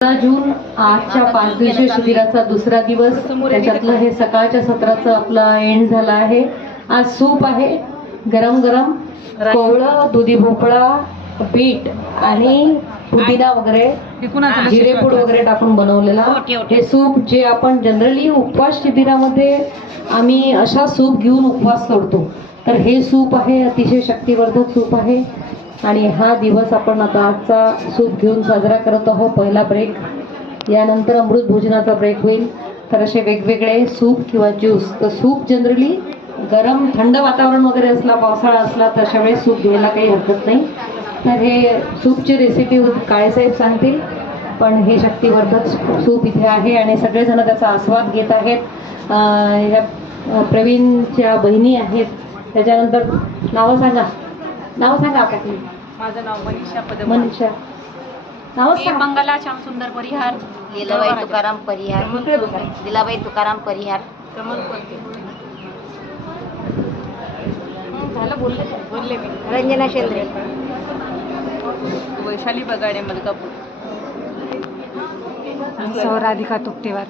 जून आजच्या 5 दिवसीय शिबिराचा दुसरा दिवस, त्याच्यातलं हे सकाळच्या सत्राचं आपला एंड झाला आहे। आज सूप आहे, गरम गरम कोवळं दुधी भोपळा, बीट आणि पुदिना वगैरे जिरेपूड वगैरे टाकून बनवलेला हे सूप, जे आपण जनरली उपवास शिबिरामध्ये आम्ही अशा सूप घेऊन उपवास सोडतो, तर हे सूप आहे अतिशय शक्तिवर्धक सूप आहे। आणि हा दिवस आपण आता आजचा सूप घेऊन साजरा करत आहोत। पहिला ब्रेक, यानंतर अमृत भोजनाचा ब्रेक होईल। तर असे वेगवेगळे सूप किंवा ज्यूस, तर सूप जनरली गरम थंड वातावरण वगैरे असला, पावसाळा असला तर अशा वेळेस सूप घ्यायला काही हरकत नाही। तर हे सूपची रेसिपी काळेसाहेब सांगतील, पण हे शक्तिवर्धक सूप इथे आहे आणि सगळेजण त्याचा आस्वाद घेत आहेत। या प्रवीणच्या बहिणी आहेत, त्याच्यानंतर नावं सांगा आपली। माझं नाव मनीषा पदम। मनीषा नाव सांग। मंगला श्यामसुंदर परिहार, लीलाबाई तुकाराम परिहार, लीलाबाई तुकाराम परिहार, झालं बोलले मी। रंजना शेंद्रे, वैशाली बगाडे मलकापूर, राधिका तुकटेवार।